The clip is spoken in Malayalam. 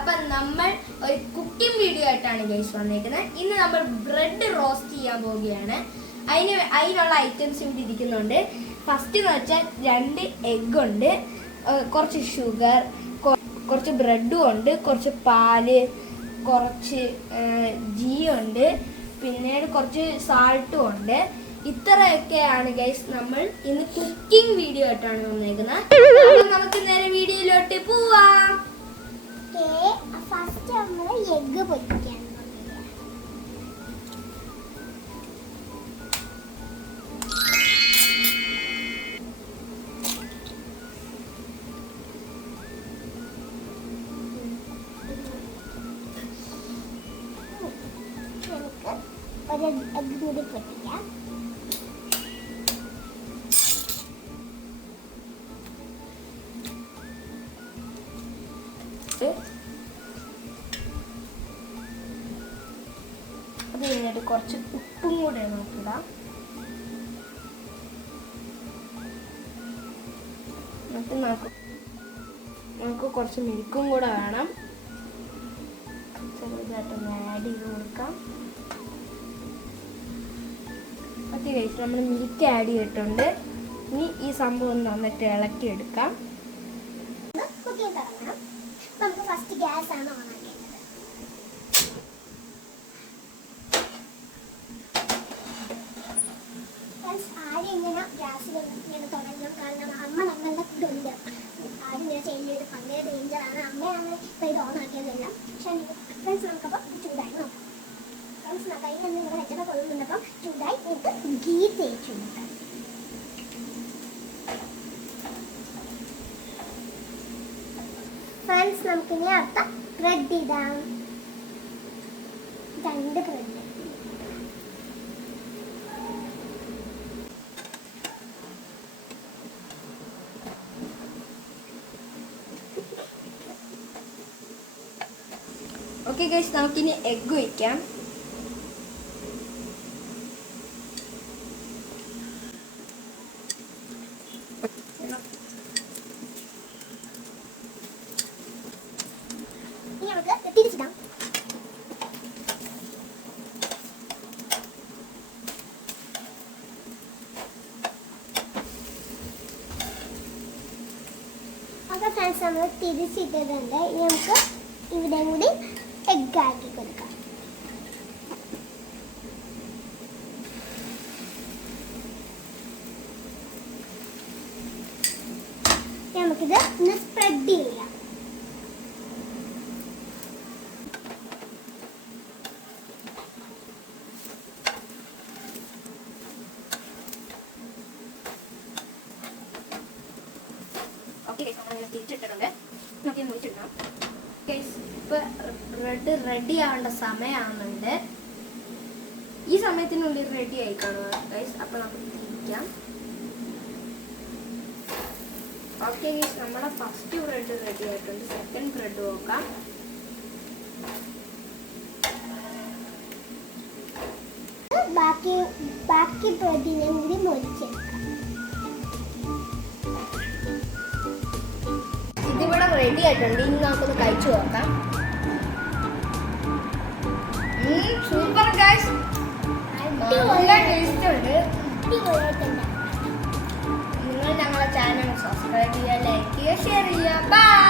അപ്പം നമ്മൾ ഒരു കുക്കിംഗ് വീഡിയോ ആയിട്ടാണ് ഗൈസ് വന്നേക്കുന്നത്. ഇന്ന് നമ്മൾ ബ്രെഡ് റോസ്റ്റ് ചെയ്യാൻ പോവുകയാണ്. അതിനുള്ള ഐറ്റംസ് ഇവിടെ ഇരിക്കുന്നുണ്ട്. ഫസ്റ്റ് എന്ന് വെച്ചാൽ 2 എഗ് ഉണ്ട്, കുറച്ച് ഷുഗർ, കുറച്ച് ബ്രെഡും ഉണ്ട്, കുറച്ച് പാല്, കുറച്ച് ഗീ ഉണ്ട്, പിന്നീട് കുറച്ച് സാൾട്ടും ഉണ്ട്. ഇത്രയൊക്കെയാണ് ഗൈസ് നമ്മൾ ഇന്ന് കുക്കിംഗ് വീഡിയോ ആയിട്ടാണ് വന്നേക്കുന്നത്. അപ്പം നമുക്ക് നേരെ വീഡിയോയിലോട്ട് പോവാം. ഫസ്റ്റ് നമ്മൾ എഗ്ഗ് പൊരിക്കാൻ ഒരു എഗ്ഗ് കൂടി പൊരിക്കാം. അത് കഴിഞ്ഞിട്ട് കുറച്ച് ഉപ്പും കൂടെ നോക്കിടാം. എന്നിട്ട് നമുക്ക് കുറച്ച് മിൽക്കും കൂടെ വേണം. ചെറുതായിട്ടൊന്ന് ആഡ് ചെയ്ത് കൊടുക്കാം. ഓക്കെ ഗൈസ്, നമ്മൾ മിൽക്ക് ആഡ് ചെയ്തിട്ടുണ്ട്. ഇനി ഈ സംഭവം നന്നായിട്ട് ഇളക്കി എടുക്കാം. നമുക്ക് ഫസ്റ്റ് ഗ്യാസ് ആണ് ഓൺ ആക്കേണ്ടത്. ആദ്യം ഇങ്ങനെ ഗ്യാസിൽ ഇങ്ങനെ തുടങ്ങണം. കാരണം അമ്മ നമ്മളുടെ ഇതുണ്ട്, ആദ്യം ഇങ്ങനെ ചെയ്യുന്നത് ഭയങ്കര ഡേഞ്ചറാണ്. അമ്മയാണ് ഇപ്പോൾ ഇത് ഓൺ ആക്കിയതല്ല. പക്ഷേ ഫ്രണ്ട്സ് നമുക്കപ്പോൾ ചൂടായി നോക്കാം. ഫ്രണ്ട്സ് കൈ നിന്ന് ഇവിടെ വെച്ചപ്പോൾ കൊള്ളുന്നുണ്ടപ്പം ചൂടായി നമുക്ക് ഗീ തേച്ചു കൊടുക്കാം. ഫ്രണ്ട്സ് നമുക്കിനി അടുത്ത ബ്രെഡ് ഇടാം. 2 ബ്രെഡ്. ഓക്കെ ഗൈസ്, നമുക്കിനി എഗ്ഗ് വയ്ക്കാം. ഇനി നമുക്ക് തിരിച്ചിടാം. അപ്പോൾ ഫ്രണ്ട്സ് നമ്മൾ തിരിച്ചിട്ടിട്ടുണ്ട്. ഇനി നമുക്ക് ഇവിടെ കൂടി എഗ്ഗ് ആക്കി കൊടുക്കാം. നമുക്കിത് ഒന്ന് സ്പ്രെഡ് ചെയ്യാം. തിരിച്ചിട്ടിട്ടുണ്ട്. നമുക്ക് മുറിച്ചിടാം. ഇപ്പം ബ്രെഡ് റെഡി ആവേണ്ട സമയമാകുന്നുണ്ട്. ഈ സമയത്തിനുള്ളിൽ റെഡി ആയി കാണുക ഗൈസ്. അപ്പം നമുക്ക് തിരിക്കാം. ഓക്കെ ഗൈസ്, നമ്മുടെ ഫസ്റ്റ് ബ്രെഡ് റെഡി ആയിട്ടുണ്ട്. സെക്കൻഡ് ബ്രെഡ് നോക്കാം. ബാക്കി ബ്രെഡിനെ കൂടി മുറിച്ചെടുക്കാം. ഇതിവിടെ റെഡി ആയിട്ടുണ്ട്. ഇനി നമുക്കൊന്ന് കഴിച്ചു നോക്കാം. സൂപ്പർ ഗൈസ്, നല്ല ടേസ്റ്റ് ഉണ്ട്. നിങ്ങൾ ഞങ്ങളുടെ ചാനൽ സബ്സ്ക്രൈബ് ചെയ്യുക, ലൈക്ക് ചെയ്യുക, ഷെയർ ചെയ്യുക. ബൈ.